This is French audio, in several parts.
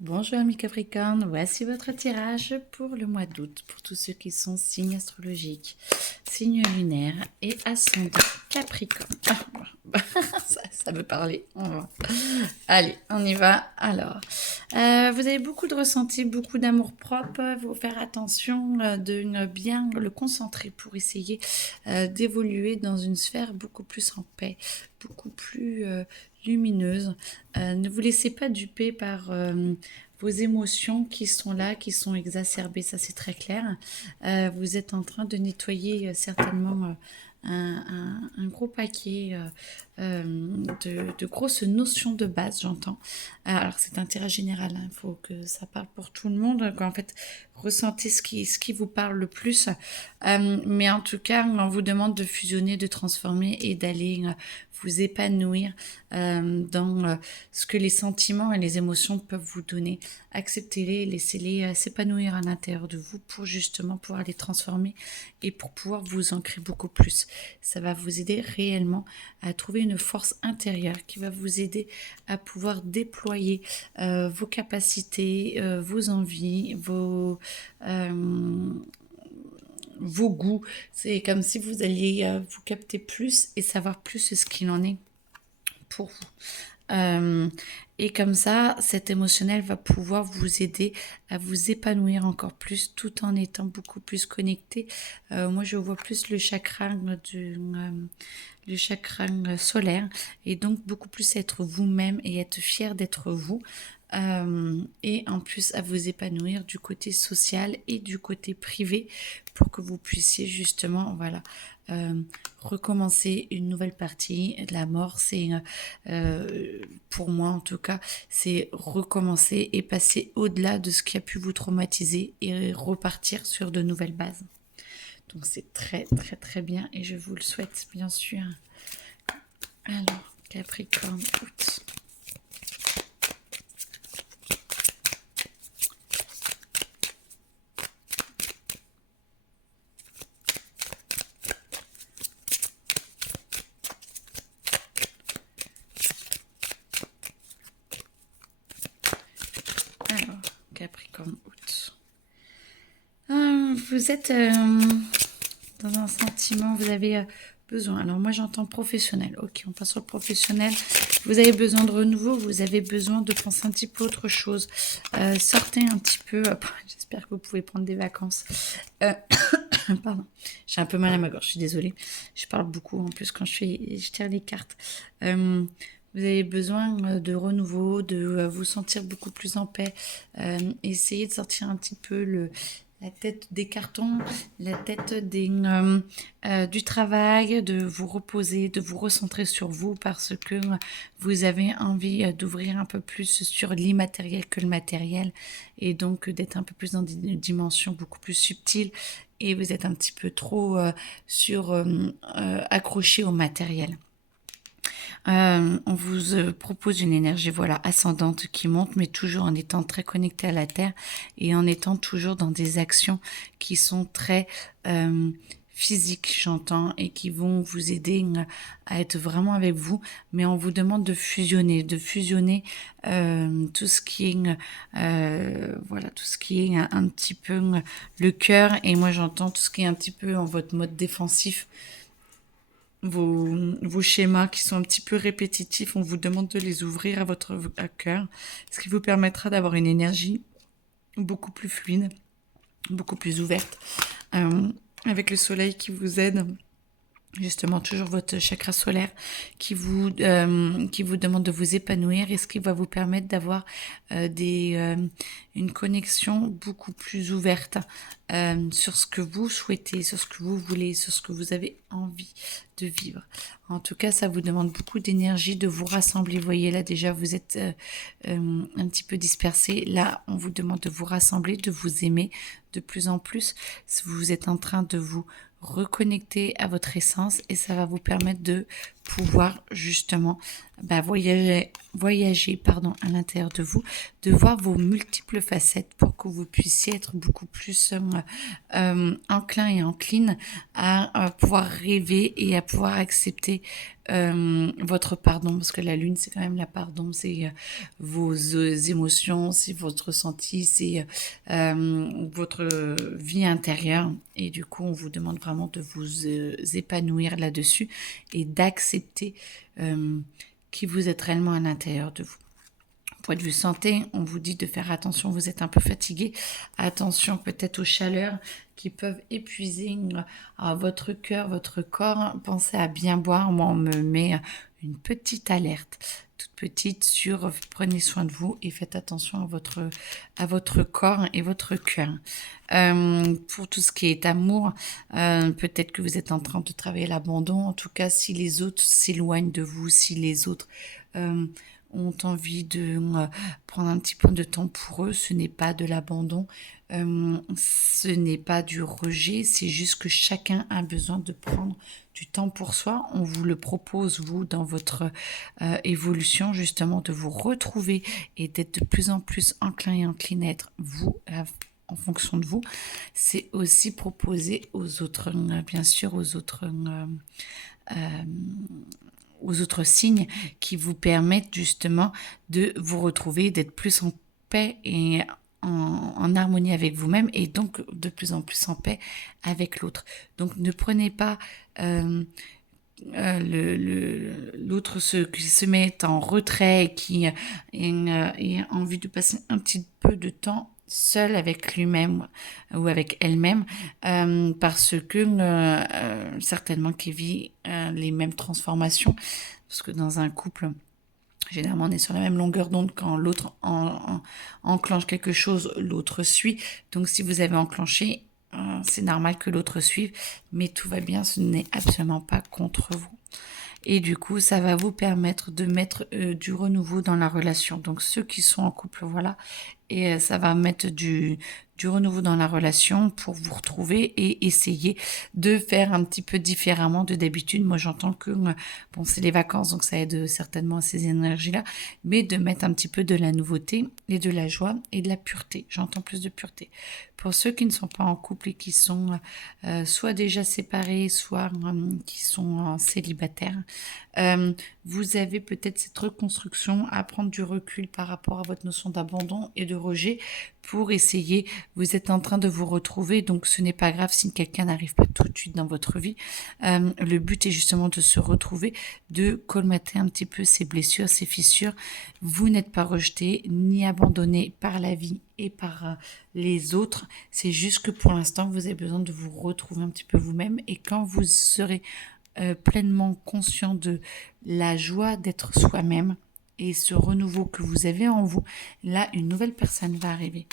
Bonjour amis Capricorne, voici votre tirage pour le mois d'août, pour tous ceux qui sont signes astrologiques, signes lunaires et ascendant Capricorne. Ça veut parler. Allez, on y va. Alors, vous avez beaucoup de ressenti, beaucoup d'amour propre. Il faut faire attention de bien le concentrer pour essayer d'évoluer dans une sphère beaucoup plus en paix, beaucoup plus lumineuse. Ne vous laissez pas duper par vos émotions qui sont là, qui sont exacerbées, ça c'est très clair. Vous êtes en train de nettoyer certainement un gros paquet de grosses notions de base, j'entends. Alors c'est un tirage général, il faut que ça parle pour tout le monde, qu'en fait ressentez ce qui vous parle le plus. Mais en tout cas, on vous demande de fusionner, de transformer et d'aller vous épanouir dans ce que les sentiments et les émotions peuvent vous donner. Acceptez-les, laissez-les s'épanouir à l'intérieur de vous pour justement pouvoir les transformer et pour pouvoir vous ancrer beaucoup plus. Ça va vous aider réellement à trouver une force intérieure qui va vous aider à pouvoir déployer vos capacités, vos envies, vos goûts. C'est comme si vous alliez vous capter plus et savoir plus ce qu'il en est pour vous. Et comme ça, cet émotionnel va pouvoir vous aider à vous épanouir encore plus tout en étant beaucoup plus connecté. Moi, je vois plus le chakra solaire et donc beaucoup plus être vous-même et être fier d'être vous. Et en plus à vous épanouir du côté social et du côté privé pour que vous puissiez justement recommencer une nouvelle partie. La mort, c'est pour moi en tout cas, c'est recommencer et passer au-delà de ce qui a pu vous traumatiser et repartir sur de nouvelles bases. Donc c'est très très très bien et je vous le souhaite bien sûr. Alors, Capricorne, août. Alors, Capricorne, août. Vous êtes dans un sentiment, vous avez besoin. Alors moi j'entends professionnel. Ok, on passe sur le professionnel. Vous avez besoin de renouveau, vous avez besoin de penser un petit peu autre chose. Sortez un petit peu. J'espère que vous pouvez prendre des vacances. Pardon, j'ai un peu mal à ma gorge, je suis désolée. Je parle beaucoup en plus quand je tire les cartes. Vous avez besoin de renouveau, de vous sentir beaucoup plus en paix. Essayez de sortir un petit peu la tête des cartons, la tête du travail, de vous reposer, de vous recentrer sur vous parce que vous avez envie d'ouvrir un peu plus sur l'immatériel que le matériel et donc d'être un peu plus dans des dimensions beaucoup plus subtiles et vous êtes un petit peu trop accroché au matériel. On vous propose une énergie ascendante qui monte, mais toujours en étant très connecté à la Terre et en étant toujours dans des actions qui sont très physiques, j'entends, et qui vont vous aider à être vraiment avec vous. Mais on vous demande de fusionner tout ce qui est tout ce qui est un petit peu le cœur. Et moi j'entends tout ce qui est un petit peu en votre mode défensif. Vos schémas qui sont un petit peu répétitifs, on vous demande de les ouvrir à votre cœur, ce qui vous permettra d'avoir une énergie beaucoup plus fluide, beaucoup plus ouverte, avec le soleil qui vous aide. Justement, toujours votre chakra solaire qui vous demande de vous épanouir et ce qui va vous permettre d'avoir une connexion beaucoup plus ouverte sur ce que vous souhaitez, sur ce que vous voulez, sur ce que vous avez envie de vivre. En tout cas, ça vous demande beaucoup d'énergie de vous rassembler. Vous voyez, là déjà, vous êtes un petit peu dispersés. Là, on vous demande de vous rassembler, de vous aimer de plus en plus. Vous êtes en train de vous reconnecter à votre essence et ça va vous permettre de pouvoir justement voyager pardon, à l'intérieur de vous, de voir vos multiples facettes pour que vous puissiez être beaucoup plus enclin et encline à pouvoir rêver et à pouvoir accepter votre pardon, parce que la lune c'est quand même la pardon, c'est vos émotions, c'est votre ressenti, c'est votre vie intérieure, et du coup on vous demande vraiment de vous épanouir là-dessus et d'accepter qui vous êtes réellement à l'intérieur de vous. Point de vue santé, on vous dit de faire attention, vous êtes un peu fatigué, attention peut-être aux chaleurs qui peuvent épuiser votre cœur, votre corps. Pensez à bien boire. Moi, on me met une petite alerte, toute petite, sur prenez soin de vous et faites attention à votre corps et votre cœur. Pour tout ce qui est amour, peut-être que vous êtes en train de travailler l'abandon. En tout cas, si les autres s'éloignent de vous, si les autres ont envie de prendre un petit peu de temps pour eux, ce n'est pas de l'abandon, ce n'est pas du rejet, c'est juste que chacun a besoin de prendre du temps pour soi. On vous le propose, vous, dans votre évolution, justement, de vous retrouver et d'être de plus en plus enclin et encline à être vous, en fonction de vous. C'est aussi proposé aux autres, bien sûr, aux autres signes qui vous permettent justement de vous retrouver, d'être plus en paix et en harmonie avec vous-même, et donc de plus en plus en paix avec l'autre. Donc ne prenez pas l'autre qui se met en retrait et qui a envie de passer un petit peu de temps seul avec lui-même ou avec elle-même, parce que certainement qu'il vit les mêmes transformations, parce que dans un couple, généralement on est sur la même longueur d'onde. Quand l'autre enclenche quelque chose, l'autre suit. Donc si vous avez enclenché, c'est normal que l'autre suive, mais tout va bien, ce n'est absolument pas contre vous. Et du coup, ça va vous permettre de mettre du renouveau dans la relation. Donc ceux qui sont en couple, voilà, et ça va mettre du renouveau dans la relation pour vous retrouver et essayer de faire un petit peu différemment de d'habitude. Moi, j'entends que, bon, c'est les vacances, donc ça aide certainement à ces énergies-là, mais de mettre un petit peu de la nouveauté et de la joie et de la pureté. J'entends plus de pureté. Pour ceux qui ne sont pas en couple et qui sont soit déjà séparés, soit qui sont célibataires, vous avez peut-être cette reconstruction à prendre du recul par rapport à votre notion d'abandon et de rejet pour essayer. Vous êtes en train de vous retrouver, donc ce n'est pas grave si quelqu'un n'arrive pas tout de suite dans votre vie. Le but est justement de se retrouver, de colmater un petit peu ces blessures, ces fissures. Vous n'êtes pas rejeté ni abandonné par la vie et par les autres. C'est juste que pour l'instant, vous avez besoin de vous retrouver un petit peu vous-même, et quand vous serez pleinement conscient de la joie d'être soi-même et ce renouveau que vous avez en vous, là, une nouvelle personne va arriver.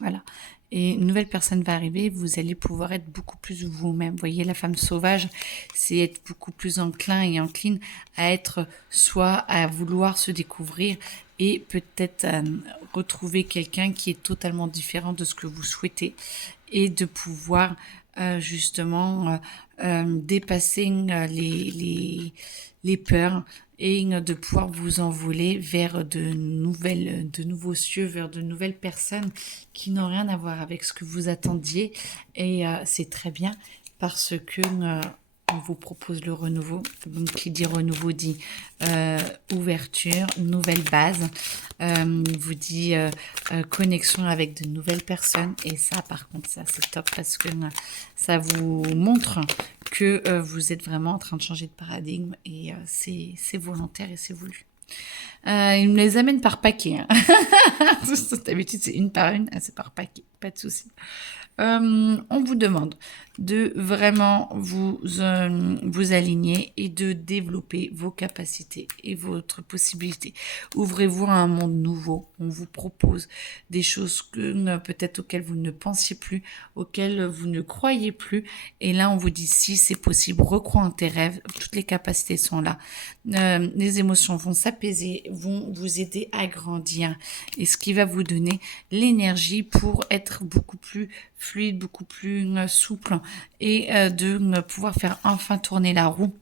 Voilà. Et une nouvelle personne va arriver, vous allez pouvoir être beaucoup plus vous-même. Vous voyez, la femme sauvage, c'est être beaucoup plus enclin et encline à être soi, à vouloir se découvrir et peut-être retrouver quelqu'un qui est totalement différent de ce que vous souhaitez, et de pouvoir justement dépasser les peurs et de pouvoir vous envoler vers de nouveaux cieux, vers de nouvelles personnes qui n'ont rien à voir avec ce que vous attendiez. Et c'est très bien, parce que on vous propose le renouveau. Donc, qui dit renouveau dit ouverture, nouvelle base, vous dit connexion avec de nouvelles personnes. Et ça, par contre, ça c'est top, parce que ça vous montre que vous êtes vraiment en train de changer de paradigme, et c'est volontaire et c'est voulu. Il me les amène par paquet. Hein. D'habitude, c'est une par une. C'est par paquet, pas de souci. On vous demande de vraiment vous aligner et de développer vos capacités et votre possibilité. Ouvrez-vous à un monde nouveau. On vous propose des choses peut-être auxquelles vous ne pensiez plus, auxquelles vous ne croyez plus. Et là, on vous dit si c'est possible, recrois en tes rêves. Toutes les capacités sont là. Les émotions vont s'apaiser, vont vous aider à grandir. Et ce qui va vous donner l'énergie pour être beaucoup plus fluide, beaucoup plus souple, et de pouvoir faire enfin tourner la roue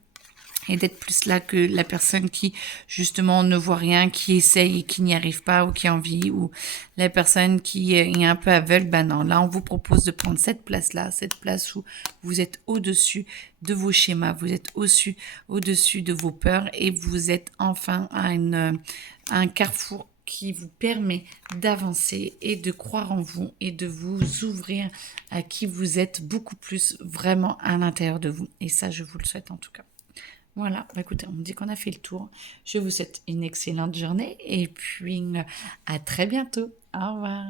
et d'être plus là que la personne qui justement ne voit rien, qui essaye et qui n'y arrive pas ou qui a envie, ou la personne qui est un peu aveugle. Ben non, là on vous propose de prendre cette place-là, cette place où vous êtes au-dessus de vos schémas, vous êtes au-dessus de vos peurs et vous êtes enfin à un carrefour qui vous permet d'avancer et de croire en vous et de vous ouvrir à qui vous êtes beaucoup plus vraiment à l'intérieur de vous. Et ça, je vous le souhaite en tout cas. Voilà, bah écoutez, on me dit qu'on a fait le tour. Je vous souhaite une excellente journée et puis à très bientôt. Au revoir.